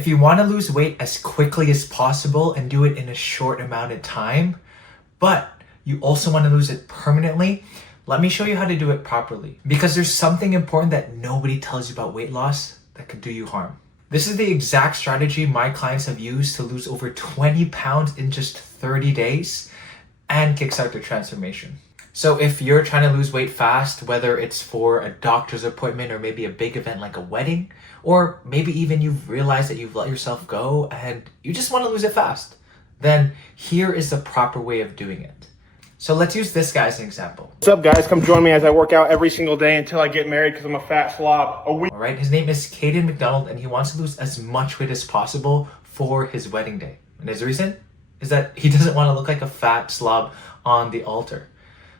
if you want to lose weight as quickly as possible and do it in a short amount of time, but you also want to lose it permanently, let me show you how to do it properly. Because there's something important that nobody tells you about weight loss that could do you harm. This is the exact strategy my clients have used to lose over 20 pounds in just 30 days and kickstart their transformation. So if you're trying to lose weight fast, whether it's for a doctor's appointment or maybe a big event like a wedding, or maybe even you've realized that you've let yourself go and you just want to lose it fast, then here is the proper way of doing it. So let's use this guy as an example. What's up, guys? Come join me as I work out every single day until I get married because I'm a fat slob. All right, his name is Caden McDonald and he wants to lose as much weight as possible for his wedding day. And his reason is that he doesn't want to look like a fat slob on the altar.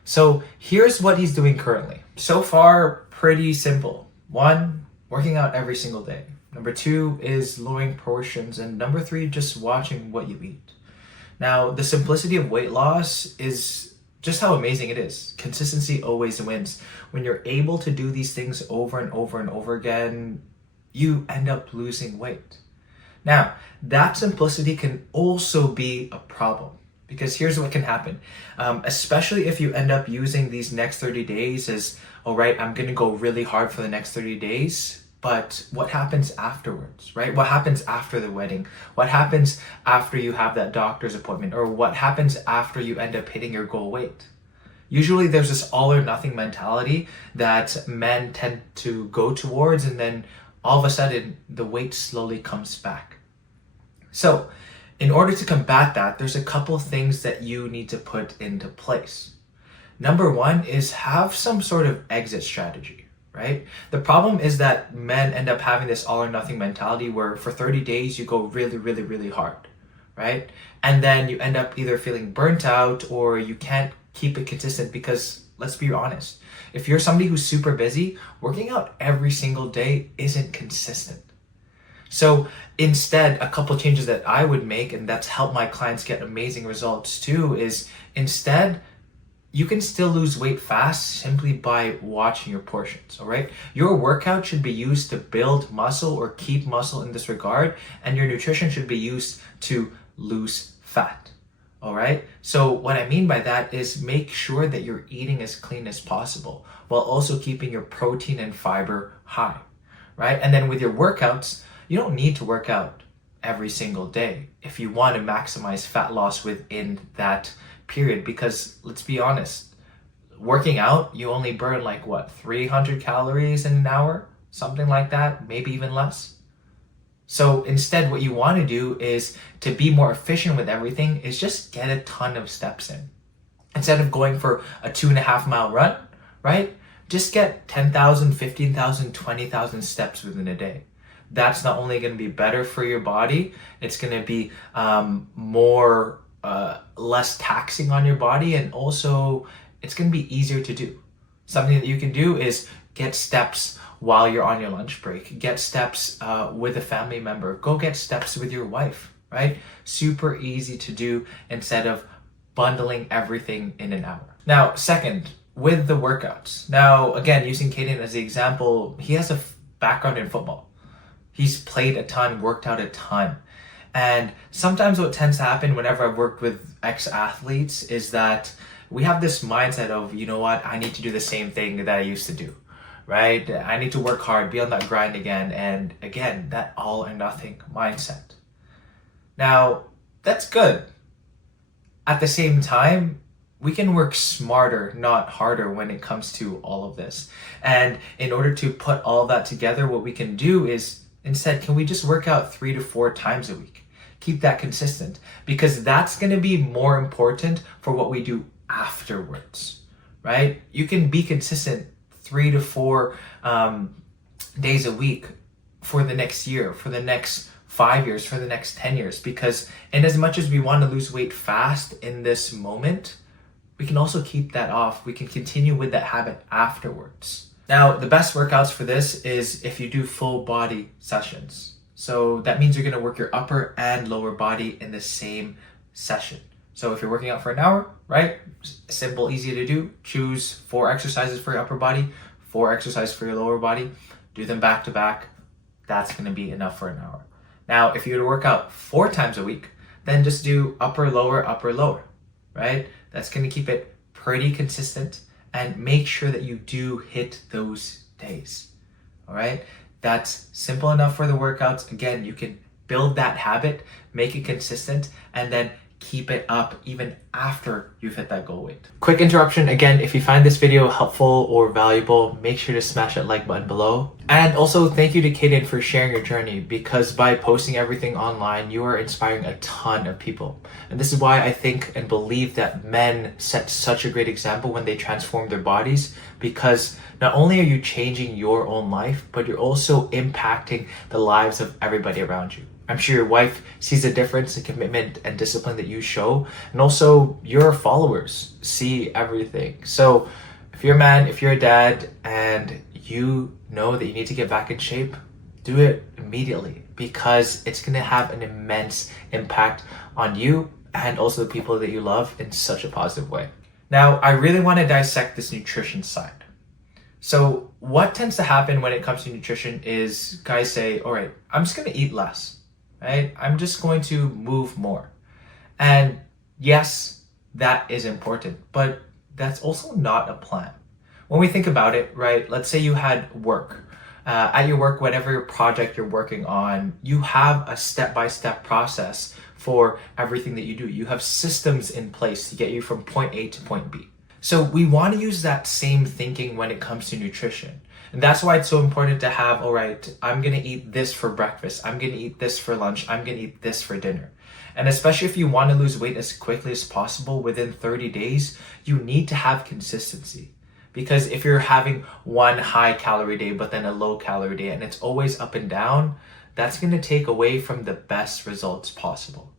So here's what he's doing currently. So far, pretty simple. 1, working out every single day. Number 2 is lowering portions. And number 3, just watching what you eat. Now, the simplicity of weight loss is just how amazing it is. Consistency always wins. When you're able to do these things over and over and over again, you end up losing weight. Now, that simplicity can also be a problem. Because here's what can happen, especially if you end up using these next 30 days as, all right, I'm gonna go really hard for the next 30 days, but what happens afterwards, right? What happens after the wedding? What happens after you have that doctor's appointment? Or what happens after you end up hitting your goal weight? Usually there's this all or nothing mentality that men tend to go towards, and then all of a sudden the weight slowly comes back. So, in order to combat that, there's a couple things that you need to put into place. Number 1 is have some sort of exit strategy, right? The problem is that men end up having this all or nothing mentality where for 30 days you go really, really, really hard, right? And then you end up either feeling burnt out or you can't keep it consistent because, let's be honest, if you're somebody who's super busy, working out every single day isn't consistent. So instead, a couple changes that I would make, and that's helped my clients get amazing results too, is instead, you can still lose weight fast simply by watching your portions, all right? Your workout should be used to build muscle or keep muscle in this regard, and your nutrition should be used to lose fat, all right? So what I mean by that is make sure that you're eating as clean as possible while also keeping your protein and fiber high, right? And then with your workouts, you don't need to work out every single day if you want to maximize fat loss within that period, because let's be honest, working out, you only burn like 300 calories in an hour, something like that, maybe even less. So instead, what you want to do is to be more efficient with everything is just get a ton of steps in. Instead of going for a 2.5 mile run, right? Just get 10,000, 15,000, 20,000 steps within a day. That's not only going to be better for your body, it's going to be less taxing on your body, and also it's going to be easier to do. Something that you can do is get steps while you're on your lunch break, get steps with a family member, go get steps with your wife, right? Super easy to do instead of bundling everything in an hour. Now, second, with the workouts. Now, again, using Caden as the example, he has a background in football. He's played a ton, worked out a ton. And sometimes what tends to happen whenever I've worked with ex-athletes is that we have this mindset of, you know what, I need to do the same thing that I used to do, right? I need to work hard, be on that grind again. And again, that all or nothing mindset. Now, that's good. At the same time, we can work smarter, not harder when it comes to all of this. And in order to put all that together, what we can do is instead, can we just work out 3 to 4 times a week? Keep that consistent, because that's going to be more important for what we do afterwards, right? You can be consistent 3 to 4 days a week for the next year, for the next 5 years, for the next 10 years, because in as much as we want to lose weight fast in this moment, we can also keep that off. We can continue with that habit afterwards. Now, the best workouts for this is if you do full body sessions. So that means you're going to work your upper and lower body in the same session. So if you're working out for an hour, right? Simple, easy to do. Choose 4 exercises for your upper body, 4 exercises for your lower body. Do them back to back. That's going to be enough for an hour. Now, if you were to work out 4 times a week, then just do upper, lower, right? That's going to keep it pretty consistent and make sure that you do hit those days. All right? That's simple enough for the workouts. Again, you can build that habit, make it consistent, and then keep it up even after you've hit that goal weight. Quick interruption again, if you find this video helpful or valuable, make sure to smash that like button below. And also thank you to Kaden for sharing your journey, because by posting everything online, you are inspiring a ton of people. And this is why I think and believe that men set such a great example when they transform their bodies, because not only are you changing your own life, but you're also impacting the lives of everybody around you. I'm sure your wife sees the difference, the commitment and discipline that you show, and also your followers see everything. So if you're a man, if you're a dad, and you know that you need to get back in shape, do it immediately, because it's going to have an immense impact on you and also the people that you love in such a positive way. Now, I really want to dissect this nutrition side. So what tends to happen when it comes to nutrition is guys say, all right, I'm just going to eat less. Right? I'm just going to move more. And yes, that is important, but that's also not a plan. When we think about it, right? Let's say you had work. At your work, whatever project you're working on, you have a step-by-step process for everything that you do. You have systems in place to get you from point A to point B. So we want to use that same thinking when it comes to nutrition. And that's why it's so important to have, all right, I'm going to eat this for breakfast. I'm going to eat this for lunch. I'm going to eat this for dinner. And especially if you want to lose weight as quickly as possible within 30 days, you need to have consistency. Because if you're having one high calorie day, but then a low calorie day, and it's always up and down, that's going to take away from the best results possible.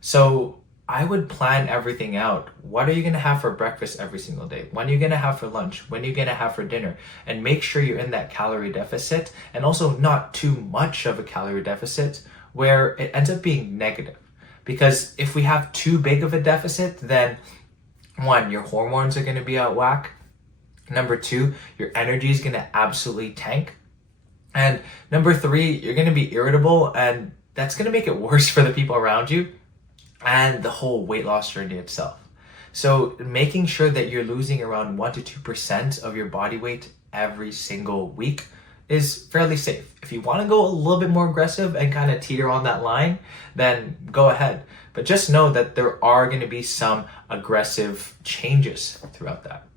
So I would plan everything out. What are you going to have for breakfast every single day? When are you going to have for lunch? When are you going to have for dinner? And make sure you're in that calorie deficit, and also not too much of a calorie deficit where it ends up being negative. Because if we have too big of a deficit, then 1, your hormones are going to be out of whack. Number 2, your energy is going to absolutely tank. And number 3, you're going to be irritable, and that's going to make it worse for the people around you and the whole weight loss journey itself. So making sure that you're losing around 1 to 2% of your body weight every single week is fairly safe. If you want to go a little bit more aggressive and kind of teeter on that line, then go ahead. But just know that there are going to be some aggressive changes throughout that.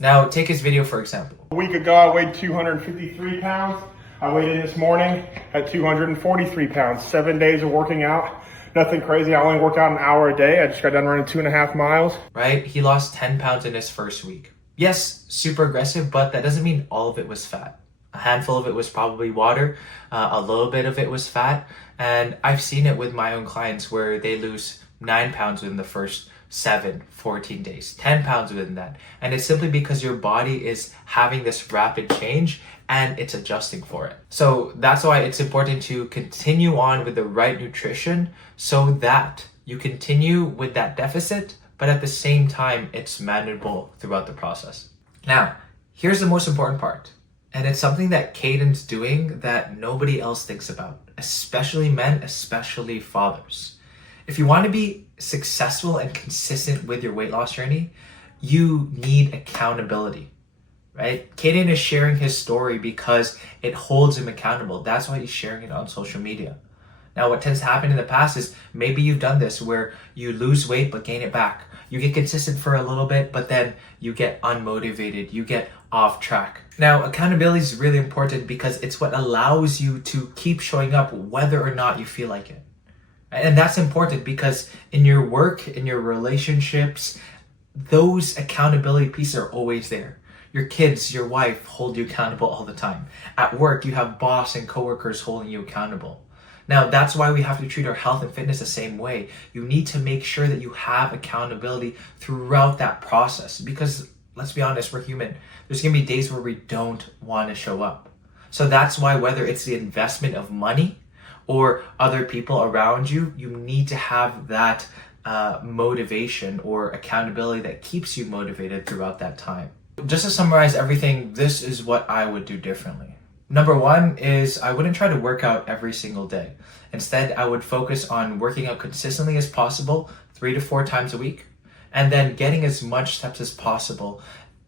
Now, take this video for example. A week ago, I weighed 253 pounds. I weighed in this morning at 243 pounds. 7 days of working out. Nothing crazy. I only work out an hour a day. I just got done running 2.5 miles. Right? He lost 10 pounds in his first week. Yes, super aggressive, but that doesn't mean all of it was fat. A handful of it was probably water. A little bit of it was fat. And I've seen it with my own clients where they lose 9 pounds within the first 7, 14 days, 10 pounds within that. And it's simply because your body is having this rapid change and it's adjusting for it. So that's why it's important to continue on with the right nutrition so that you continue with that deficit, but at the same time, it's manageable throughout the process. Now, here's the most important part. And it's something that Kaden's doing that nobody else thinks about, especially men, especially fathers. If you want to be successful and consistent with your weight loss journey, you need accountability, right? Kaden is sharing his story because it holds him accountable. That's why he's sharing it on social media. Now, what tends to happen in the past is maybe you've done this where you lose weight but gain it back. You get consistent for a little bit, but then you get unmotivated. You get off track. Now, accountability is really important because it's what allows you to keep showing up whether or not you feel like it. And that's important because in your work, in your relationships, those accountability pieces are always there. Your kids, your wife hold you accountable all the time. At work, you have boss and coworkers holding you accountable. Now, that's why we have to treat our health and fitness the same way. You need to make sure that you have accountability throughout that process because, let's be honest, we're human. There's going to be days where we don't want to show up. So that's why whether it's the investment of money or other people around you, you need to have that motivation or accountability that keeps you motivated throughout that time. Just to summarize everything, this is what I would do differently. Number one is I wouldn't try to work out every single day. Instead, I would focus on working out consistently as possible, 3 to 4 times a week, and then getting as much steps as possible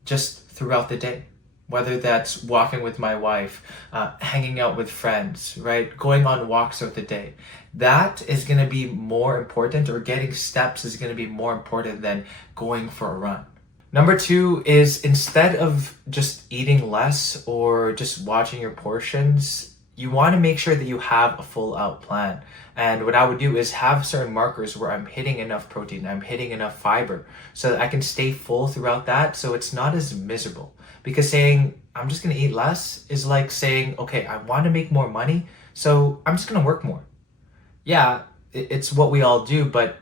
just throughout the day. Whether that's walking with my wife, hanging out with friends, right? Going on walks throughout the day. That is going to be more important, or getting steps is going to be more important than going for a run. Number two is instead of just eating less or just watching your portions, you want to make sure that you have a full out plan. And what I would do is have certain markers where I'm hitting enough protein, I'm hitting enough fiber, so that I can stay full throughout that, so it's not as miserable. Because saying, I'm just going to eat less is like saying, okay, I want to make more money, so I'm just going to work more. Yeah, it's what we all do, but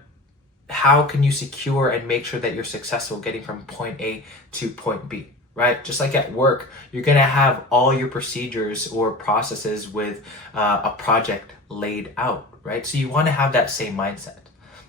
how can you secure and make sure that you're successful getting from point A to point B, right? Just like at work, you're going to have all your procedures or processes with a project laid out, right? So you want to have that same mindset.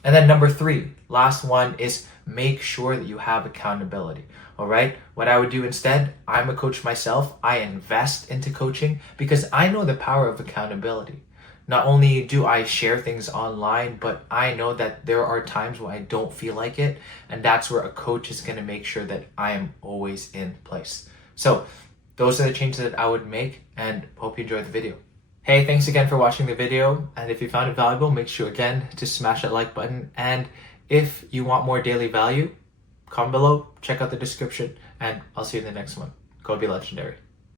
And then number three, last one, is make sure that you have accountability. All right. What I would do instead, I'm a coach myself. I invest into coaching because I know the power of accountability. Not only do I share things online, but I know that there are times when I don't feel like it. And that's where a coach is going to make sure that I am always in place. So those are the changes that I would make, and hope you enjoyed the video. Hey, thanks again for watching the video. And if you found it valuable, make sure again to smash that like button. And if you want more daily value, comment below, check out the description, and I'll see you in the next one. Go be legendary.